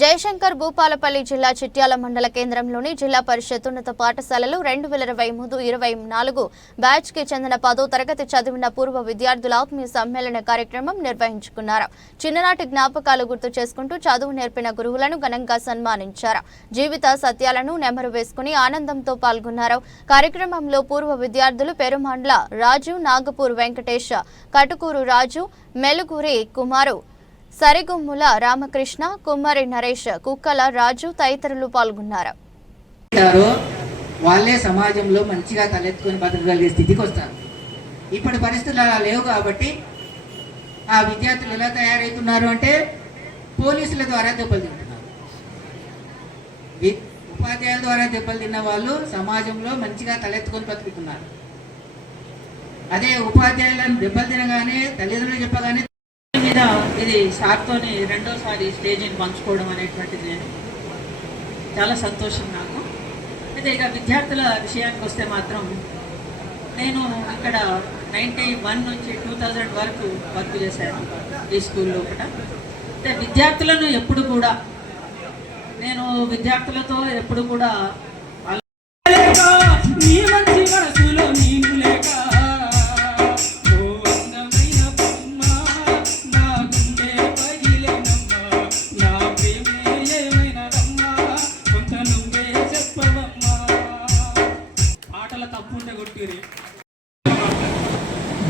జయశంకర్ భూపాలపల్లి జిల్లా చిట్యాల మండల కేంద్రంలోని జిల్లా పరిషత్ ఉన్నత పాఠశాలలో రెండు వేల ఇరవై మూడు ఇరవై నాలుగు బ్యాచ్కి చెందిన పదో తరగతి చదివిన పూర్వ విద్యార్థుల ఆత్మీయ సమ్మేళన కార్యక్రమం నిర్వహించుకున్నారు. చిన్ననాటి జ్ఞాపకాలు గుర్తు చేసుకుంటూ చదువు నేర్పిన గురువులను ఘనంగా సన్మానించారు. జీవిత సత్యాలను నెమరు వేసుకుని ఆనందంతో పాల్గొన్నారు. కార్యక్రమంలో పూర్వ విద్యార్థులు పెరుమాండ్ల రాజు నాగపూర్ వెంకటేష్ కటుకూరు రాజు మెలుగురి కుమారు సరిగుమ్ముల రామకృష్ణ కుమ్మరి నరేష్ కుక్కల రాజు తదితరులు పాల్గొన్నారు. వాళ్ళే సమాజంలో మంచిగా తలెత్తుకొని బతకగలిగే స్థితికి వస్తారు. ఇప్పటి పరిస్థితులు అలా లేవు కాబట్టి ఆ విద్యార్థులు ఎలా తయారవుతున్నారు అంటే పోలీసుల ద్వారా దెబ్బలు తింటున్నారు. ఉపాధ్యాయుల ద్వారా దెబ్బలు తిన్న వాళ్ళు సమాజంలో మంచిగా తలెత్తుకొని బతుకుతున్నారు. అదే ఉపాధ్యాయులను దెబ్బలు తినగానే తల్లిదండ్రులు చెప్పగానే ఇది సార్తోని రెండోసారి స్టేజీని పంచుకోవడం అనేటువంటిది నేను. చాలా సంతోషం నాకు. అయితే ఇక విద్యార్థుల విషయానికి వస్తే మాత్రం నేను ఇక్కడ నైంటీ వన్ నుంచి టూ థౌజండ్ వరకు వర్క్ చేశాను ఈ స్కూల్లో కూడా. అంటే విద్యార్థులను ఎప్పుడు కూడా నేను విద్యార్థులతో ఎప్పుడు కూడా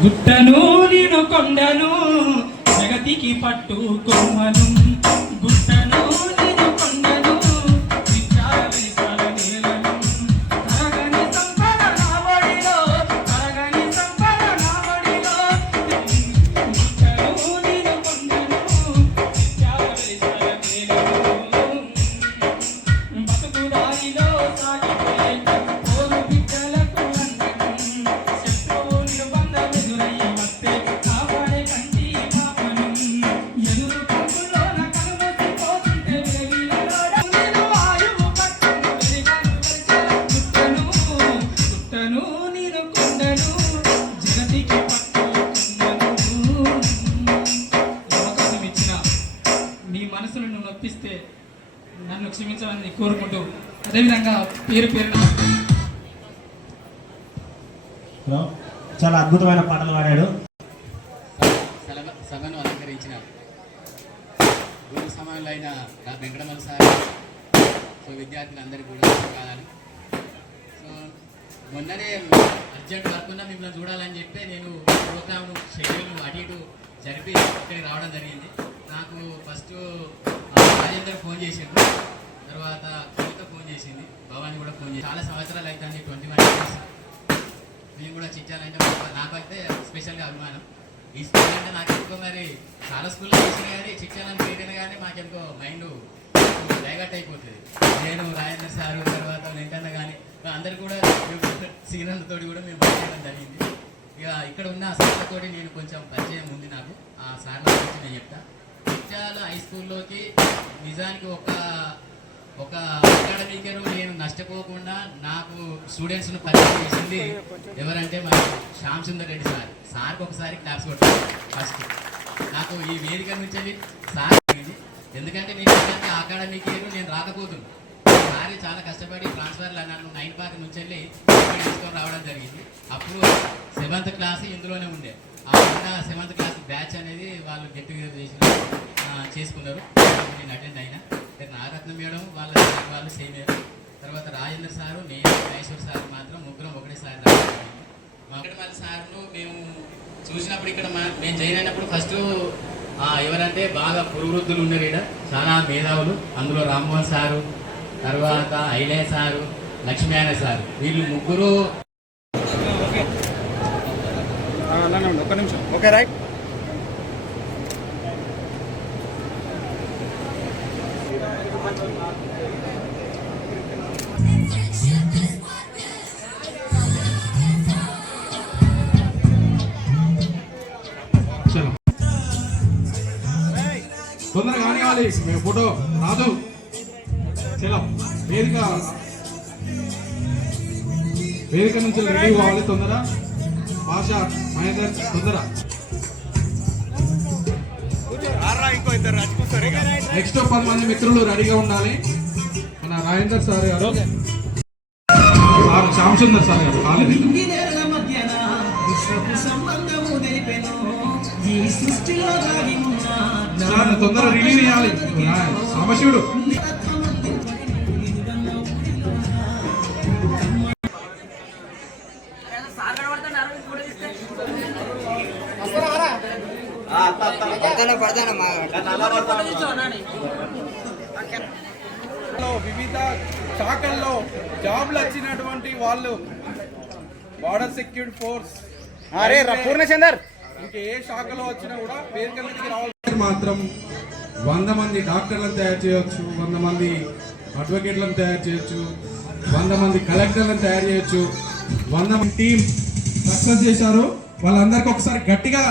గుట్టను నేను కొండను జగతికి పట్టు క్షమించాలని కోరుకుంటూ అదేవిధంగా పేరు పేరు హలో. చాలా అద్భుతమైన పాటలు పాడాడు. సభ- సభను అలంకరించిన గురు సమయంలో అయిన రా వెంకటమల సార్ సో విద్యార్థులందరికీ కూడా ధన్యవాదాలు. సో మొన్ననే అర్జెంట్ వర్క్ ఉన్న మిమ్మల్ని చూడాలని చెప్పి నేను ప్రోగ్రామ్ షెడ్యూల్ అటు ఇటు జరిపి ఇక్కడికి రావడం జరిగింది. నాకు ఫస్ట్ రాజేందర్ ఫోన్ చేసిండు తర్వాత కవిత ఫోన్ చేసింది. భవాని కూడా ఫోన్ చేసి చాలా సంవత్సరాలు అవుతుంది ట్వంటీ వన్ ఇయర్స్. మేము కూడా చిట్టాలంటే నాకైతే స్పెషల్గా అభిమానం. ఈ స్కూల్ అంటే నాకు ఎందుకో మరి? చాలా స్కూల్లో చేసిన కానీ చిట్టాలని పేరైన కానీ మాకెందుకో మైండ్ డైవర్ట్ అయిపోతుంది. నేను రాజేంద్ర సార్ తర్వాత వెంకన్న కానీ అందరు కూడా సీనియర్లతో తోటి కూడా మేము పనిచేయడం జరిగింది. ఇక ఇక్కడ ఉన్న సార్తో నేను కొంచెం పరిచయం ఉంది నాకు. ఆ సార్ గురించి నేను చెప్తా. చిట్టాల హై స్కూల్లోకి నిజానికి ఒక ఒక అకాడమిక్ నేను నష్టపోకుండా నాకు స్టూడెంట్స్ను పరిచయం చేసింది ఎవరంటే మన శ్యామ్ సుందర్ రెడ్డి సార్. సార్కి ఒకసారి క్లాప్స్ కొట్టాను ఫస్ట్. నాకు ఈ వేదిక నుంచి వెళ్ళి సార్ ఎందుకంటే నేను ఏంటంటే అకాడమిక్ ఇయర్ నేను రాకపోతుంది సార్ చాలా కష్టపడి ట్రాన్స్ఫర్లో నన్ను నైన్ పార్క్ నుంచి వెళ్ళి తీసుకొని రావడం జరిగింది. అప్పుడు సెవెంత్ క్లాస్ ఇందులోనే ఉండే. ఆ ఉన్న సెవెంత్ క్లాస్ బ్యాచ్ అనేది వాళ్ళు గెట్ టుగెదర్ చేసిన చేసుకున్నారు. నేను అటెండ్ అయినా. నారత్న మేడం వాళ్ళ వాళ్ళు సేమ్ తర్వాత రాజేంద్ర సారు నేను మహేశ్వర్ సార్ మాత్రం ముగ్గురం ఒకటేసారి రావడం మా సార్ను మేము చూసినప్పుడు ఇక్కడ మా మేము జాయిన్ అయినప్పుడు ఫస్ట్ ఎవరంటే బాగా పురువృద్ధులు ఉన్నారు ఇక్కడ చాలా మేధావులు. అందులో రామ్మోహన్ సారు తర్వాత ఐలయ్య సారు లక్ష్మీనారాయణ సారు. వీళ్ళు ముగ్గురు ఒక నిమిషం. Okay right. తొందరగా కానివ్వాలి మేము ఫోటో రాదు. చలో వేదిక. వేదిక నుంచి రెడీ కావాలి తొందర భాష మహేందర్ తొందర నెక్స్ట్ పది మంది మిత్రులు రెడీగా ఉండాలి. మన రాజేందర్ సార్ గారు. సార్ శ్యామ్ సుందర్ సార్ గారు కాలేదు ఈ సృష్టిలో దాగి ఉన్న సార్ తొందరగా రిలీజ్ చేయాలి వివిధ శాఖల్లో జాబ్లు వచ్చినటువంటి వాళ్ళు బార్డర్ సెక్యూరిటీ ఫోర్స్ అరే పూర్ణచందర్ ఇంకా ఏ శాఖలో వచ్చినా కూడా పేరు రావాలి మాత్రం వంద మంది డాక్టర్లను తయారు చేయొచ్చు వంద మంది అడ్వకేట్లను తయారు చేయొచ్చు వంద మంది కలెక్టర్లను తయారు చేయొచ్చు వంద మంది టీం సక్సెస్ చేశారు. వాళ్ళందరికీ ఒకసారి గట్టిగా